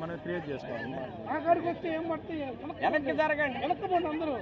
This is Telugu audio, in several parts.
మనం క్రియేట్ చేసుకోవాలి. ఆఖరికి వస్తే ఏం పడుతుంది వెనక్కి జరగండి, వెనక్కిపోండి అందరూ.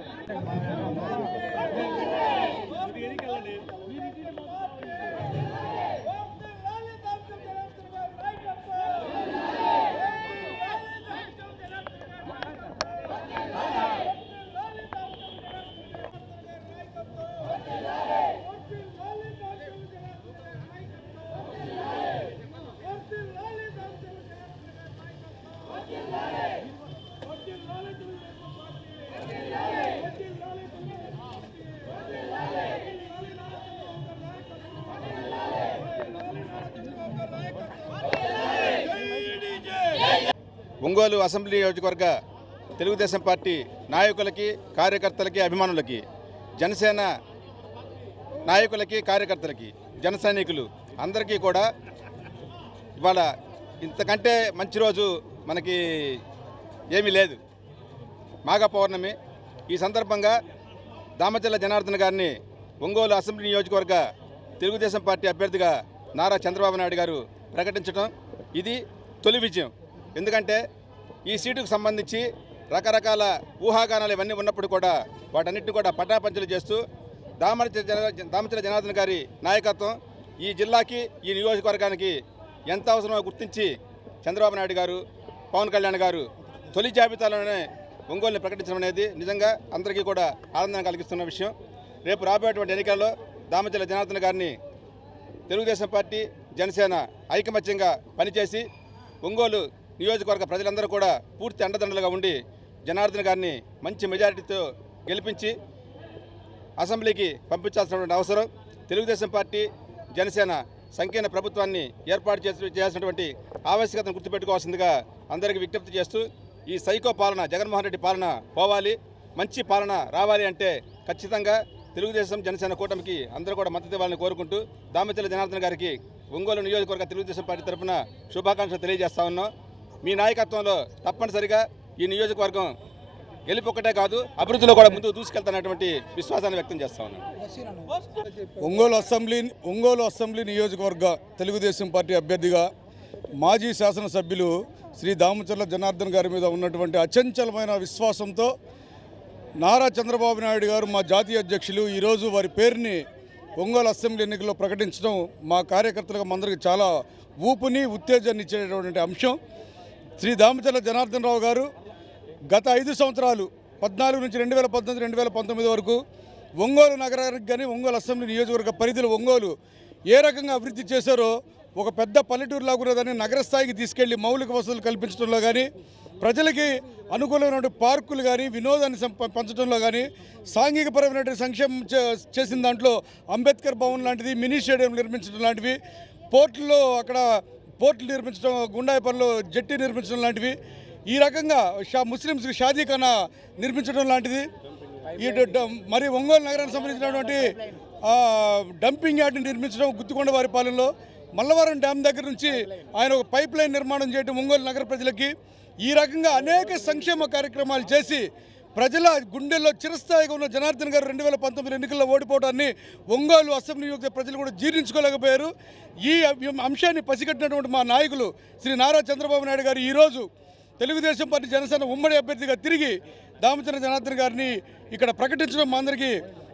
ఒంగోలు అసెంబ్లీ నియోజకవర్గ తెలుగుదేశం పార్టీ నాయకులకి, కార్యకర్తలకి, అభిమానులకి, జనసేన నాయకులకి, కార్యకర్తలకి, జన సైనికులు అందరికీ కూడా ఇవాళ ఇంతకంటే మంచి రోజు మనకి ఏమీ లేదు. మాఘ పౌర్ణమి. ఈ సందర్భంగా దామచర్ల జనార్దన్ గారిని ఒంగోలు అసెంబ్లీ నియోజకవర్గ తెలుగుదేశం పార్టీ అభ్యర్థిగా నారా చంద్రబాబు నాయుడు గారు ప్రకటించడం ఇది తొలి విజయం. ఎందుకంటే ఈ సీటుకు సంబంధించి రకరకాల ఊహాగానాలు ఇవన్నీ ఉన్నప్పుడు కూడా వాటన్నిటిని కూడా పటాపంచలు చేస్తూ దామచర్ల జనార్దన్ గారి నాయకత్వం ఈ జిల్లాకి, ఈ నియోజకవర్గానికి ఎంత అవసరమో గుర్తించి చంద్రబాబు నాయుడు గారు, పవన్ కళ్యాణ్ గారు తొలి జాబితాలోనే ఒంగోలుని ప్రకటించడం అనేది నిజంగా అందరికీ కూడా ఆనందం కలిగిస్తున్న విషయం. రేపు రాబోయేటువంటి ఎన్నికల్లో దామచర్ల జనార్దన్ గారిని తెలుగుదేశం పార్టీ, జనసేన ఐకమత్యంగా పనిచేసి ఒంగోలు నియోజకవర్గ ప్రజలందరూ కూడా పూర్తి అండదండలుగా ఉండి జనార్దన్ గారిని మంచి మెజారిటీతో గెలిపించి అసెంబ్లీకి పంపించాల్సినటువంటి అవసరం. తెలుగుదేశం పార్టీ జనసేన సంకీర్ణ ప్రభుత్వాన్ని ఏర్పాటు చేయాల్సినటువంటి ఆవశ్యకతను గుర్తుపెట్టుకోవాల్సిందిగా అందరికీ విజ్ఞప్తి చేస్తూ, ఈ సైకో పాలన జగన్మోహన్ రెడ్డి పాలన పోవాలి, మంచి పాలన రావాలి అంటే ఖచ్చితంగా తెలుగుదేశం జనసేన కూటమికి అందరూ కూడా మద్దతు ఇవ్వాలని కోరుకుంటూ దామచర్ల జనార్దన్ గారికి ఒంగోలు నియోజకవర్గ తెలుగుదేశం పార్టీ తరఫున శుభాకాంక్షలు తెలియజేస్తా ఉన్నాం. మీ నాయకత్వంలో తప్పనిసరిగా ఈ నియోజకవర్గం గెలుపొక్కటే కాదు అభివృద్ధిలో కూడా ముందుకు దూసుకెళ్తున్నటువంటి విశ్వాసాన్ని వ్యక్తం చేస్తా ఉన్నాం. ఒంగోలు అసెంబ్లీ నియోజకవర్గ తెలుగుదేశం పార్టీ అభ్యర్థిగా మాజీ శాసనసభ్యులు శ్రీ దామచర్ల జనార్దన్ గారి మీద ఉన్నటువంటి అచంచలమైన విశ్వాసంతో నారా చంద్రబాబు నాయుడు గారు మా జాతీయ అధ్యక్షులు ఈరోజు వారి పేరుని ఒంగోలు అసెంబ్లీ ఎన్నికల్లో ప్రకటించడం మా కార్యకర్తలకు అందరికీ చాలా ఊపుని ఉత్తేజాన్ని ఇచ్చేటటువంటి అంశం. శ్రీ దామచర్ల జనార్దన్ రావు గారు గత 5 సంవత్సరాలు 14 నుంచి 2019 వరకు ఒంగోలు నగరానికి కానీ ఒంగోలు అసెంబ్లీ నియోజకవర్గ పరిధిలో ఒంగోలు ఏ రకంగా అభివృద్ధి చేశారో ఒక పెద్ద పల్లెటూరులా ఉన్నదాన్ని నగర స్థాయికి తీసుకెళ్లి మౌలిక వసతులు కల్పించడంలో కానీ, ప్రజలకి అనుకూలమైన పార్కులు కానీ, వినోదాన్ని పంచడంలో కానీ, సాంఘికపరమైన సంక్షేమం చేసిన దాంట్లో అంబేద్కర్ భవన్ లాంటిది, మినీ స్టేడియం నిర్మించడం లాంటివి, పోర్టుల్లో అక్కడ పోర్టులు నిర్మించడం, గుండాయిపల్లిలో జట్టి నిర్మించడం లాంటివి, ఈ రకంగా ముస్లింస్కి షాదీఖానా నిర్మించడం లాంటిది, ఈ మరి ఒంగోలు నగరానికి సంబంధించినటువంటి డంపింగ్ యార్డ్ని నిర్మించడం గుత్తికొండవారిపాలెంలో, మల్లవరం డ్యామ్ దగ్గర నుంచి ఆయన ఒక పైప్ లైన్ నిర్మాణం చేయడం ఒంగోలు నగర ప్రజలకి, ఈ రకంగా అనేక సంక్షేమ కార్యక్రమాలు చేసి ప్రజల గుండెల్లో చిరస్థాయిగా ఉన్న జనార్దన్ గారు 2019 ఎన్నికల్లో ఓడిపోవడాన్ని ఒంగోలు అసెంబ్లీ నియోజకవర్గ ప్రజలు కూడా జీర్ణించుకోలేకపోయారు. ఈ అంశాన్ని పసిగట్టినటువంటి మా నాయకులు శ్రీ నారా చంద్రబాబు నాయుడు గారు ఈరోజు తెలుగుదేశం పార్టీ జనసేన ఉమ్మడి అభ్యర్థిగా తిరిగి దామచర్ల జనార్దన్ గారిని ఇక్కడ ప్రకటించడం మా అందరికీ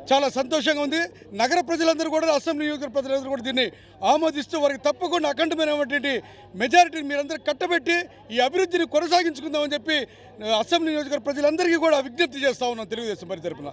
చాలా సంతోషంగా ఉంది. నగర ప్రజలందరూ కూడా, అసెంబ్లీ నియోజకవర్గ ప్రజలందరూ కూడా దీన్ని ఆమోదిస్తూ వారికి తప్పకుండా అఖండమైనటువంటి మెజారిటీని మీరందరూ కట్టబెట్టి ఈ అభివృద్ధిని కొనసాగించుకుందామని చెప్పి అసెంబ్లీ నియోజకవర్గ ప్రజలందరికీ కూడా విజ్ఞప్తి చేస్తా ఉన్నాం తెలుగుదేశం పార్టీ తరఫున.